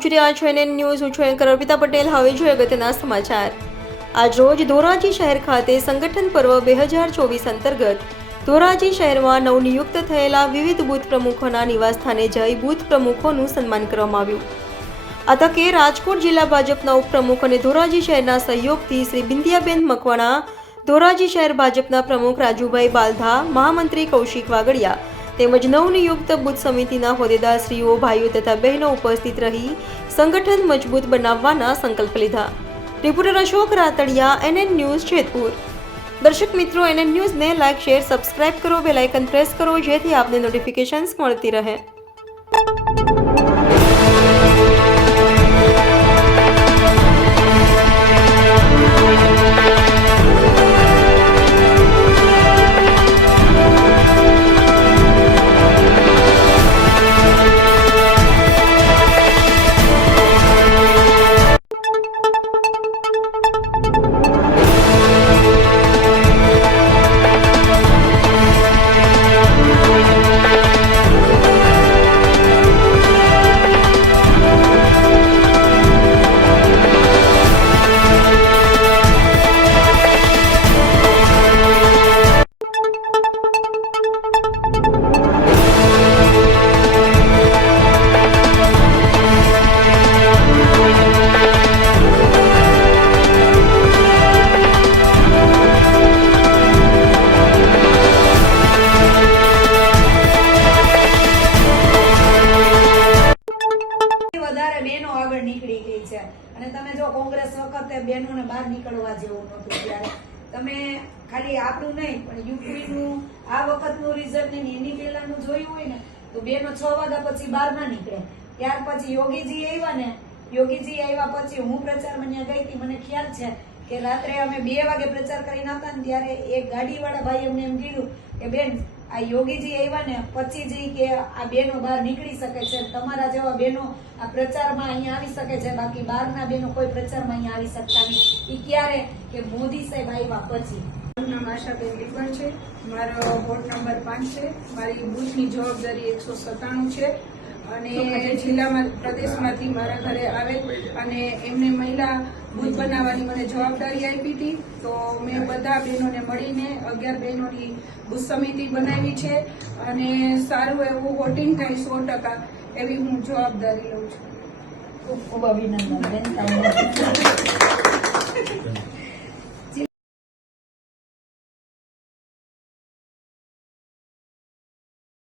આપ જોઈ રહ્યા છો NN ન્યૂઝ. હું છું એન્કર અર્પિતા પટેલ. હવે જોઈએ અગત્યના સમાચાર. આજ રોજ ધોરાજી શહેર ખાતે સંગઠન પર્વ 2024 અંતર્ગત ધોરાજી શહેરમાં નવનિયુક્ત થયેલા વિવિધ બૂથ પ્રમુખોના નિવાસસ્થાને જઈ બૂથ પ્રમુખોનું સન્માન કરવામાં આવ્યું. આ તકે રાજકોટ જિલ્લા ભાજપના ઉપપ્રમુખ અને ધોરાજી શહેરના સહયોગથી શ્રી બિંદિયાબેન મકવાણા, ધોરાજી શહેર ભાજપના પ્રમુખ રાજુભાઈ બાલધા, મહામંત્રી કૌશિક વાગડિયા તેમજ નવનિયુક્ત બૂથ સમિતિના હોદ્દેદારશ્રીઓ, ભાઈઓ તથા બહેનો ઉપસ્થિત રહી સંગઠન મજબૂત બનાવવાના સંકલ્પ લીધા. Reporter Ashok Ratadiya, NN news, Jetpur. દર્શક મિત્રો, NN ન્યૂઝને લાઇક, શેર, સબસ્ક્રાઇબ કરો, બેલ આઇકન પ્રેસ કરો જેથી આપને નોટિફિકેશન્સ મળતી રહે. વધારે બહેનો આગળ નીકળી ગઈ છે અને તમે જો કોંગ્રેસ વખતે બહેનોને બહાર નીકળવા જેવું નહોતું. ત્યારે તમે ખાલી આપણું નહીં પણ યુપીનું આ વખતનું રિઝલ્ટ ને એની પહેલાનું જોયું હોય ને તો બહેનો 6 વાગ્યા પછી બહાર ના નીકળે. ત્યાર પછી યોગીજી આવ્યા પછી હું પ્રચારમાં ત્યાં ગઈ હતી. મને ખ્યાલ છે કે રાત્રે અમે 2 વાગે પ્રચાર કરીને આવતા ને ત્યારે એક ગાડીવાળા ભાઈ અમને એમ કીધું કે બેન, આ યોગીજી આવ્યા ને પછી જ કે આ બહેનો બહાર નીકળી શકે છે, તમારા જેવા બહેનો આ પ્રચારમાં અહીંયા આવી શકે છે, બાકી બહારના બહેનો કોઈ પ્રચારમાં અહીંયા આવી શકતા નહીં. એ ક્યારે કે મોદી સાહેબ આવ્યા પછી. મારું નામ આશાબેન લીપણ છે. મારો વોર્ડ નંબર 5 છે. મારી બૂથની જવાબદારી 197 છે અને જિલ્લામાં પ્રદેશમાંથી મારા ઘરે આવે અને એમને મહિલા બૂથ બનાવવાની મને જવાબદારી આપી હતી. તો મેં બધા બહેનોને મળીને 11 બહેનોની બૂથ સમિતિ બનાવી છે અને સારું એવું વોટિંગ થાય 100% એવી હું જવાબદારી લઉં છું. ખૂબ ખૂબ અભિનંદન બેન.